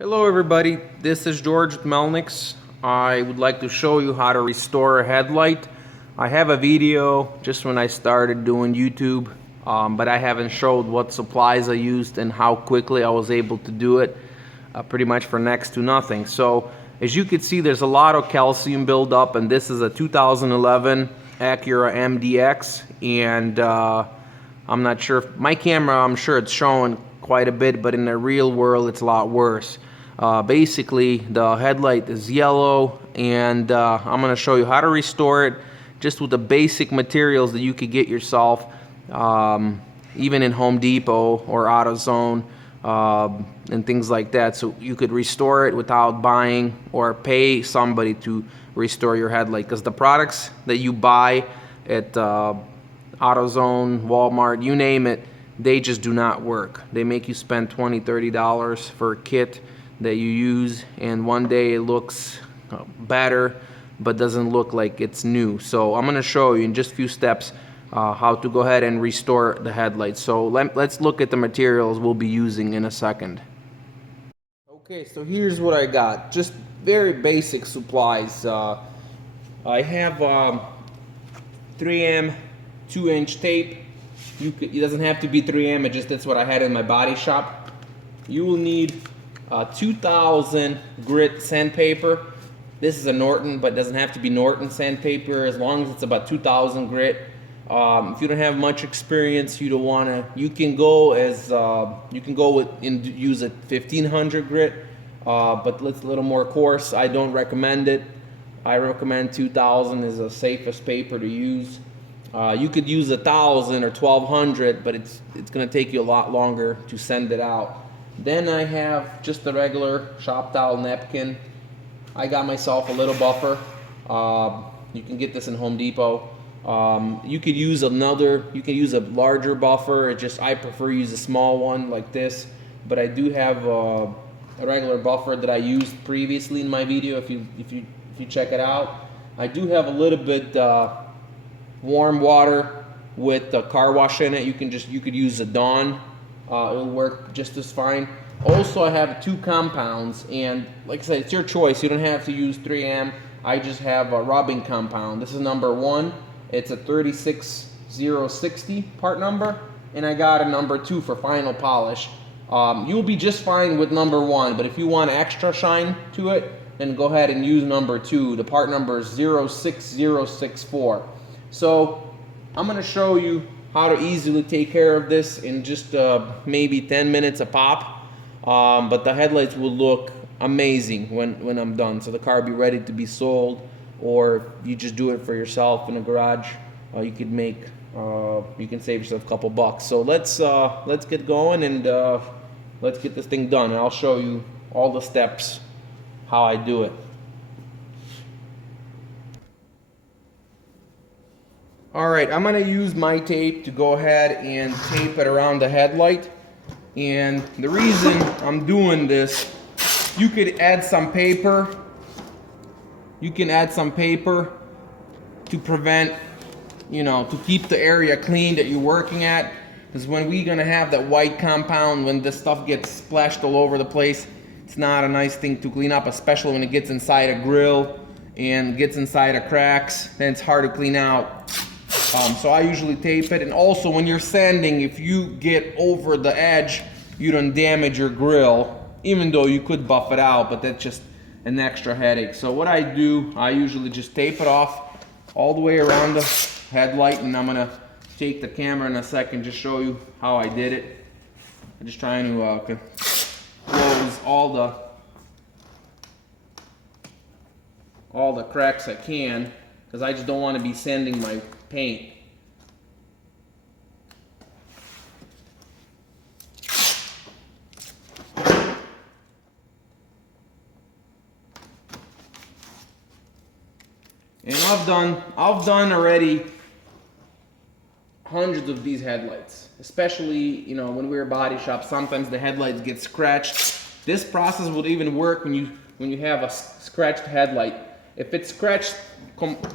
Hello everybody, this is George with Melnick's. I would like to show you how to restore a headlight. I have a video just when I started doing YouTube, but I haven't showed what supplies I used and how quickly I was able to do it, pretty much for next to nothing. So as you can see, there's a lot of calcium buildup, and this is a 2011 Acura MDX, and I'm not sure if my camera, I'm sure it's showing quite a bit, but in the real world it's a lot worse. Basically the headlight is yellow, and I'm going to show you how to restore it just with the basic materials that you could get yourself, even in Home Depot or AutoZone, and things like that, so you could restore it without buying or pay somebody to restore your headlight, because the products that you buy at AutoZone, Walmart, you name it, they just do not work. They make you spend $20, $30 for a kit that you use, and one day it looks better but doesn't look like it's new. So I'm going to show you in just a few steps how to go ahead and restore the headlight. So let's look at the materials we'll be using in a second. Okay, so here's what I got. Just very basic supplies. I have 3M 2-inch tape. It doesn't have to be 3M, that's what I had in my body shop. You will need 2000 grit sandpaper. This is a Norton, but it doesn't have to be Norton sandpaper as long as it's about 2000 grit. If you don't have much experience, you can go with and use a 1500 grit, but it's a little more coarse. I don't recommend it. I recommend 2000 is the safest paper to use. You could use 1000 or 1200, but it's going to take you a lot longer to send it out. Then I have just the regular shop towel napkin. I got myself a little buffer. You can get this in Home Depot. You could use a larger buffer. I prefer use a small one like this, but I do have a regular buffer that I used previously in my video. If you check it out, I do have a little bit warm water with the car wash in it. You could use a Dawn. It'll work just as fine. Also, I have 2 compounds, and like I said, it's your choice. You don't have to use 3M. I just have a rubbing compound. This is number 1. It's a 36060 part number, and I got a number 2 for final polish. You'll be just fine with number 1, but if you want extra shine to it, then go ahead and use number 2. The part number is 06064. So I'm going to show you how to easily take care of this in just maybe 10 minutes a pop, but the headlights will look amazing when I'm done. So the car will be ready to be sold, or you just do it for yourself in a garage. You can save yourself a couple bucks. So let's get going, and let's get this thing done, and I'll show you all the steps how I do it. Alright, I'm going to use my tape to go ahead and tape it around the headlight. And the reason I'm doing this, you could add some paper. You can add some paper to prevent, to keep the area clean that you're working at. Because when we're going to have that white compound, when this stuff gets splashed all over the place, it's not a nice thing to clean up, especially when it gets inside a grill and gets inside of cracks. Then it's hard to clean out. So I usually tape it, and also when you're sanding, if you get over the edge, you don't damage your grill, even though you could buff it out, but that's just an extra headache. So what I do, I usually just tape it off all the way around the headlight, and I'm gonna take the camera in a second to show you how I did it. I'm just trying to close all the cracks I can, because I just don't want to be sanding my paint. And I've done already hundreds of these headlights, especially when we're a body shop. Sometimes the headlights get scratched. This process would even work when you have a scratched headlight. If it's scratched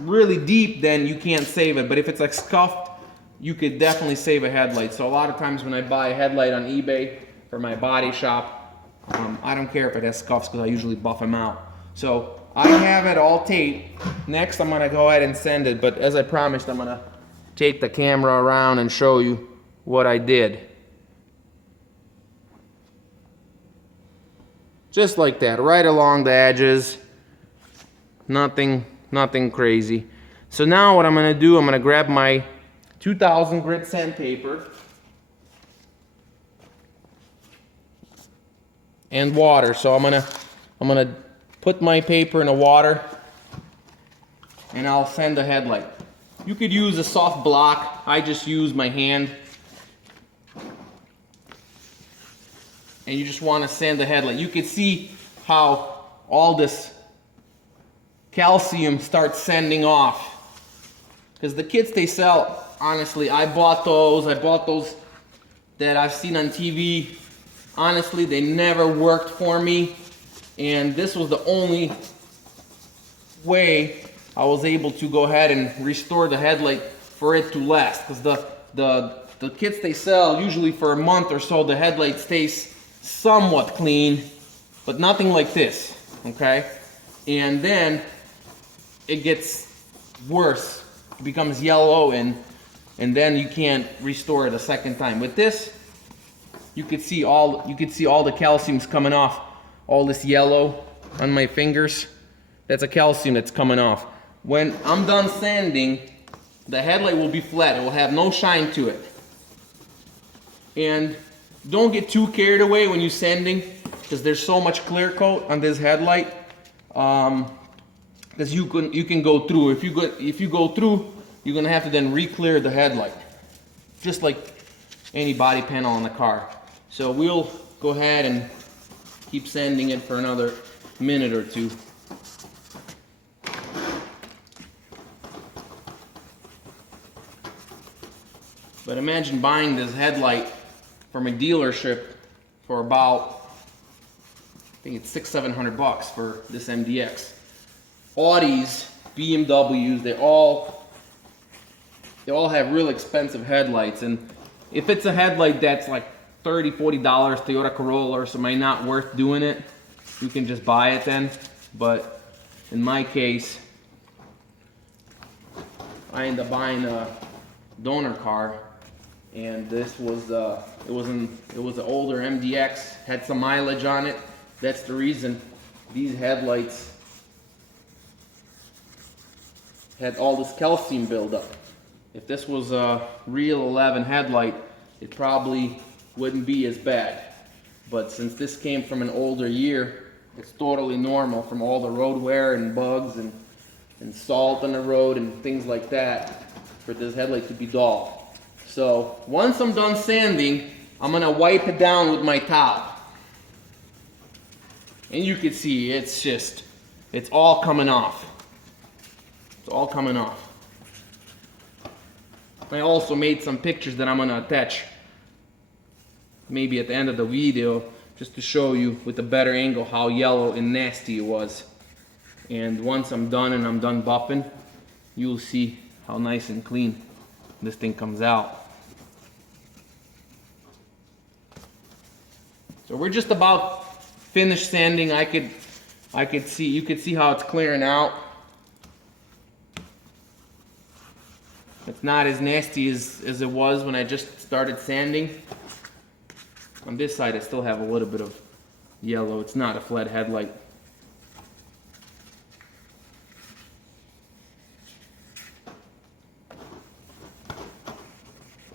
really deep, then you can't save it. But if it's like scuffed, you could definitely save a headlight. So a lot of times when I buy a headlight on eBay for my body shop, I don't care if it has scuffs because I usually buff them out. So I have it all taped. Next I'm gonna go ahead and sand it, but as I promised, I'm gonna take the camera around and show you what I did. Just like that, right along the edges. Nothing crazy. So now what I'm gonna do, I'm gonna grab my 2000 grit sandpaper and water. So I'm gonna put my paper in the water and I'll sand the headlight. You could use a soft block. I just use my hand. And you just want to sand the headlight. You can see how all this calcium starts sanding off. Because the kits they sell, honestly, I bought those that I've seen on TV. Honestly, they never worked for me. And this was the only way I was able to go ahead and restore the headlight for it to last. Because the kits they sell, usually for a month or so, the headlight stays somewhat clean, but nothing like this, okay? And then it gets worse. It becomes yellow and then you can't restore it a second time. With this, you could see all the calcium's coming off. All this yellow on my fingers, that's a calcium that's coming off. When I'm done sanding, the headlight will be flat. It will have no shine to it. And don't get too carried away when you're sanding, because there's so much clear coat on this headlight. Because you can go through. If you go through, you're gonna have to then re-clear the headlight, just like any body panel on the car. So we'll go ahead and keep sanding it for another minute or two. But imagine buying this headlight from a dealership for about, I think it's $600-700 for this MDX. Audis, BMWs, they all have real expensive headlights, and if it's a headlight that's like $30-40, Toyota Corolla or something, not worth doing it, you can just buy it then. But in my case, I ended up buying a donor car, and this was it was an older MDX, had some mileage on it. That's the reason these headlights had all this calcium buildup. If this was a real 11 headlight, it probably wouldn't be as bad. But since this came from an older year, it's totally normal from all the road wear and bugs and salt on the road and things like that for this headlight to be dull. So once I'm done sanding, I'm gonna wipe it down with my towel. And you can see it's all coming off. It's all coming off. I also made some pictures that I'm gonna attach maybe at the end of the video, just to show you with a better angle how yellow and nasty it was. And once I'm done and I'm done buffing, you'll see how nice and clean this thing comes out. So we're just about finished sanding. You could see how it's clearing out. It's not as nasty as it was when I just started sanding. On this side I still have a little bit of yellow. It's not a flat headlight.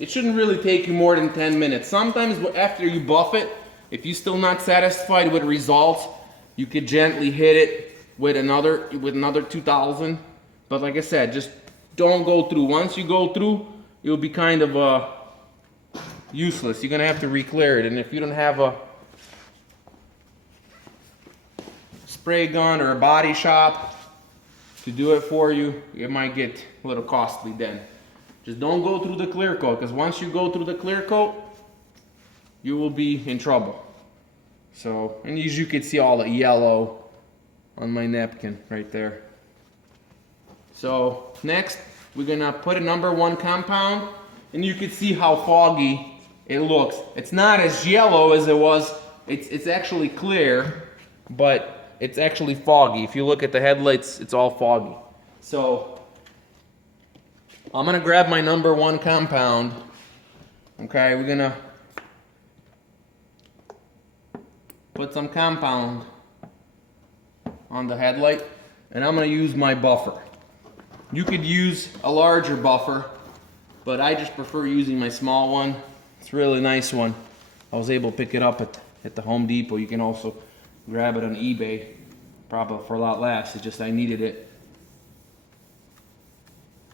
It shouldn't really take you more than 10 minutes. Sometimes after you buff it, if you're still not satisfied with results, you could gently hit it with another 2000. But like I said, just don't go through. Once you go through, it'll be kind of useless. You're gonna have to re-clear it, and if you don't have a spray gun or a body shop to do it for you, it might get a little costly then. Just don't go through the clear coat, because once you go through the clear coat, you will be in trouble. So, and as you can see all the yellow on my napkin right there. So next, we're gonna put a #1 compound, and you can see how foggy it looks. It's not as yellow as it was It's actually clear, but it's actually foggy. If you look at the headlights, it's all foggy. So I'm gonna grab my number 1 compound. Okay, we're gonna put some compound on the headlight, and I'm gonna use my buffer. You could use a larger buffer, but I just prefer using my small one. It's a really nice one. I was able to pick it up at the Home Depot. You can also grab it on eBay, probably for a lot less. It's just I needed it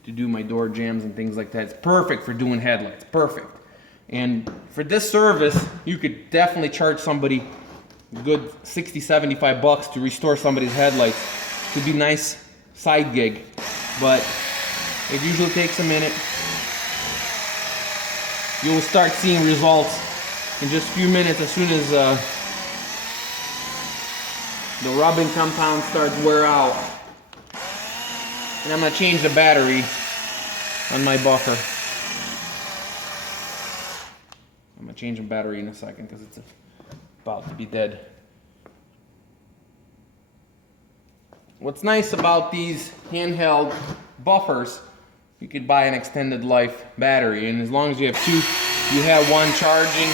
to do my door jams and things like that. It's perfect for doing headlights, perfect. And for this service, you could definitely charge somebody a good 60, 75 bucks to restore somebody's headlights. Could be a nice side gig, but it usually takes a minute. You will start seeing results in just a few minutes as soon as the rubbing compound starts to wear out. And I'm going to change the battery on my buffer. I'm going to change the battery in a second because it's about to be dead. What's nice about these handheld buffers, you could buy an extended life battery, and as long as you have 2, you have one charging,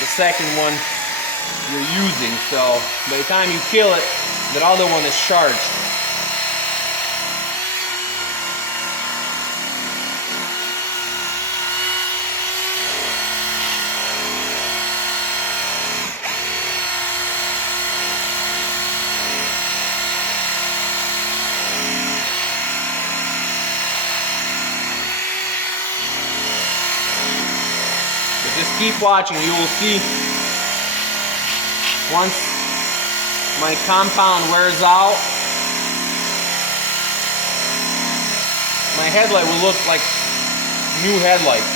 the second one you're using, so by the time you kill it, that other one is charged. Just keep watching, you will see once my compound wears out, my headlight will look like new headlights.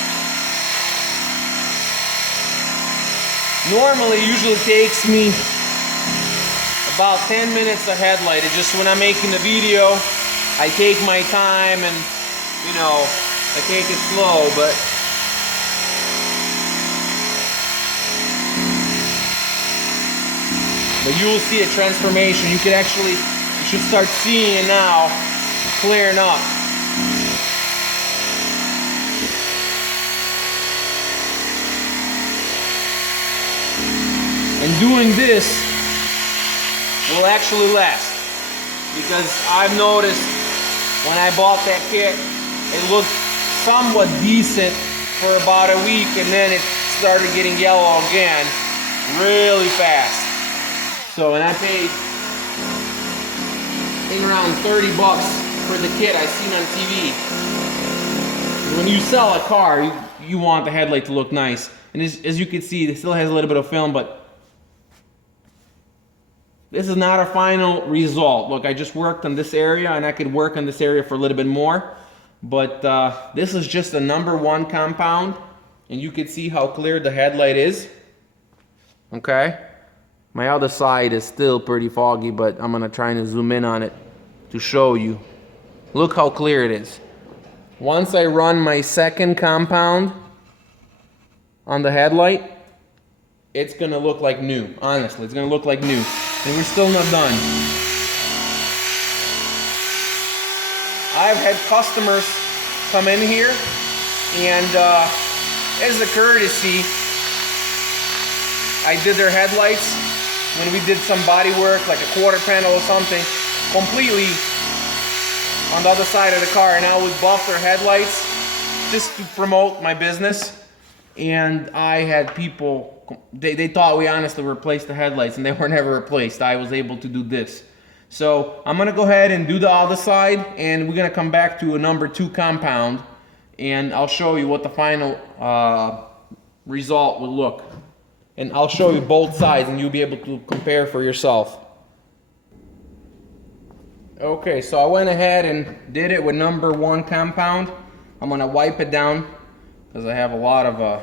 Normally, it usually takes me about 10 minutes a headlight. It's just when I'm making the video, I take my time and, you know, I take it slow, but you will see a transformation. You should start seeing it now, clearing up. And doing this will actually last, because I've noticed when I bought that kit, it looked somewhat decent for about a week, and then it started getting yellow again really fast. So, and I paid around 30 bucks for the kit I seen on TV. When you sell a car, you want the headlight to look nice. And as you can see, it still has a little bit of film, but this is not a final result. Look, I just worked on this area, and I could work on this area for a little bit more. But this is just a number 1 compound, and you can see how clear the headlight is. Okay? My other side is still pretty foggy, but I'm gonna try and zoom in on it to show you. Look how clear it is. Once I run my second compound on the headlight, it's gonna look like new. Honestly, it's gonna look like new. And we're still not done. I've had customers come in here, and as a courtesy, I did their headlights when we did some body work, like a quarter panel or something, completely on the other side of the car, and I would buff their headlights just to promote my business. And I had people, they thought we honestly replaced the headlights, and they were never replaced. I was able to do this. So I'm gonna go ahead and do the other side, and we're gonna come back to a number 2 compound, and I'll show you what the final result will look. And I'll show you both sides, and you'll be able to compare for yourself. Okay, so I went ahead and did it with number 1 compound. I'm gonna wipe it down because I have a lot of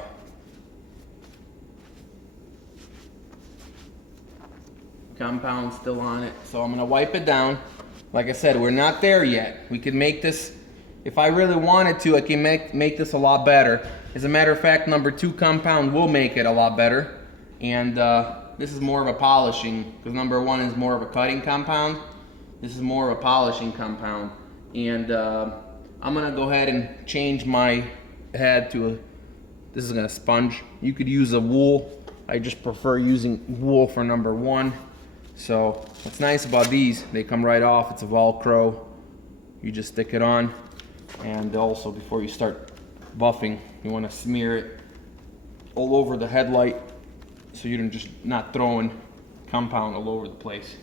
compound still on it. So I'm gonna wipe it down. Like I said, we're not there yet. We could make this, if I really wanted to, I can make this a lot better. As a matter of fact, number 2 compound will make it a lot better. And this is more of a polishing, because number one is more of a cutting compound. This is more of a polishing compound. And I'm gonna go ahead and change my head to a, this is a sponge. You could use a wool. I just prefer using wool for number one. So what's nice about these, they come right off. It's a Velcro. You just stick it on. And also before you start buffing, you wanna smear it all over the headlight so you're just not throwing compound all over the place.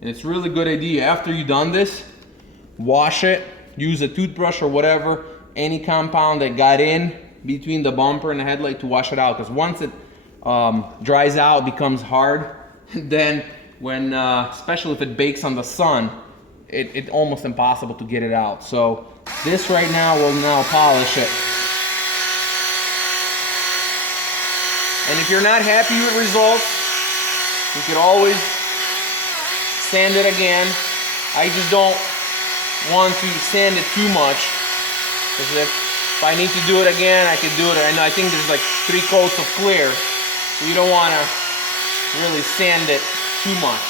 And it's a really good idea, after you've done this, wash it, use a toothbrush or whatever, any compound that got in between the bumper and the headlight to wash it out. Because once it dries out, it becomes hard. Then when, especially if it bakes on the sun, it's almost impossible to get it out. So this right now will now polish it. And if you're not happy with results, you could always sand it again. I just don't want to sand it too much, because if I need to do it again, I could do it. I think there's like 3 coats of clear, so you don't want to really sand it too much.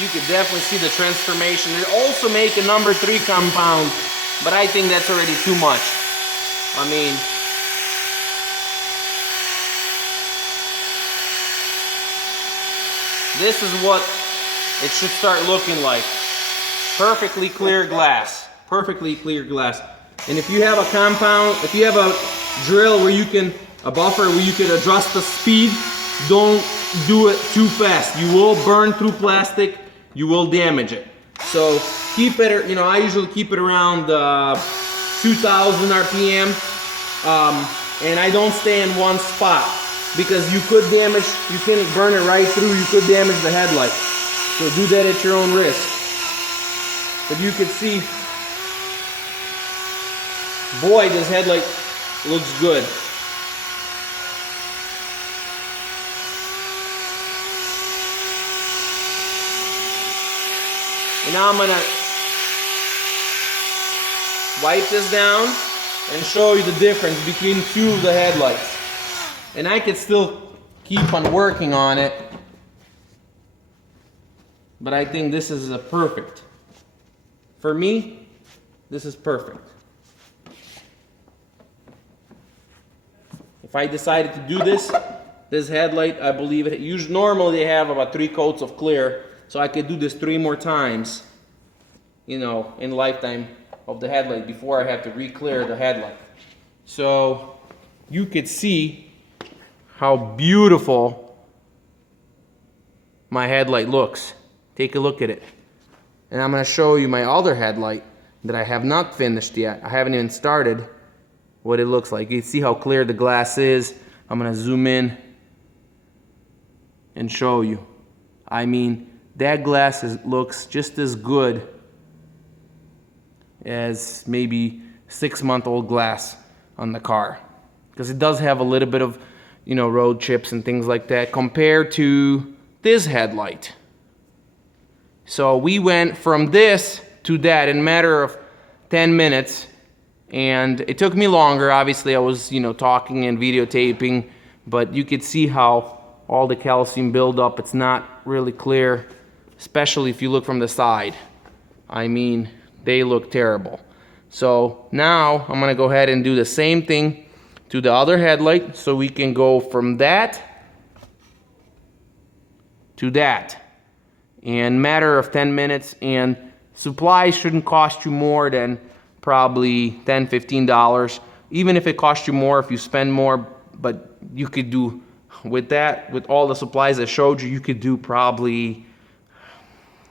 You could definitely see the transformation. They also make a number 3 compound, but I think that's already too much. I mean, this is what it should start looking like. Perfectly clear glass. Perfectly clear glass. And if you have a compound, if you have a drill where you can, a buffer where you can adjust the speed, don't do it too fast. You will burn through plastic. You will damage it. So keep it, you know, I usually keep it around 2,000 RPM, and I don't stay in one spot, because you could damage, you can burn it right through, you could damage the headlight. So do that at your own risk. But you can see, boy, this headlight looks good. And now I'm gonna wipe this down and show you the difference between 2 of the headlights. And I could still keep on working on it, but I think this is a perfect. For me, this is perfect. If I decided to do this headlight, I believe it, usually normally they have about 3 coats of clear. So I could do this 3 more times, you know, in lifetime of the headlight before I have to re-clear the headlight. So you could see how beautiful my headlight looks. Take a look at it. And I'm going to show you my other headlight that I have not finished yet. I haven't even started what it looks like. You see how clear the glass is. I'm going to zoom in and show you. I mean, that glass looks just as good as maybe 6-month-old glass on the car, because it does have a little bit of, you know, road chips and things like that compared to this headlight. So we went from this to that in a matter of 10 minutes, and it took me longer. Obviously I was, you know, talking and videotaping, but you could see how all the calcium buildup, it's not really clear, especially if you look from the side. I mean, they look terrible. So now I'm gonna go ahead and do the same thing to the other headlight, so we can go from that to that in a matter of 10 minutes. And supplies shouldn't cost you more than probably $10, $15. Even if it costs you more, if you spend more, but you could do with that, with all the supplies I showed you, you could do probably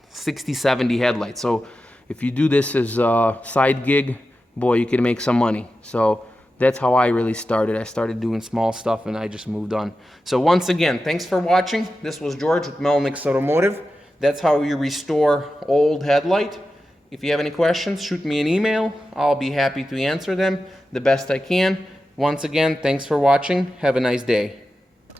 60, 70 headlights. So if you do this as a side gig, boy, you can make some money. So that's how I really started. I started doing small stuff and I just moved on. So once again, thanks for watching. This was George with Melnick's Automotive. That's how you restore old headlight. If you have any questions, shoot me an email. I'll be happy to answer them the best I can. Once again, thanks for watching. Have a nice day.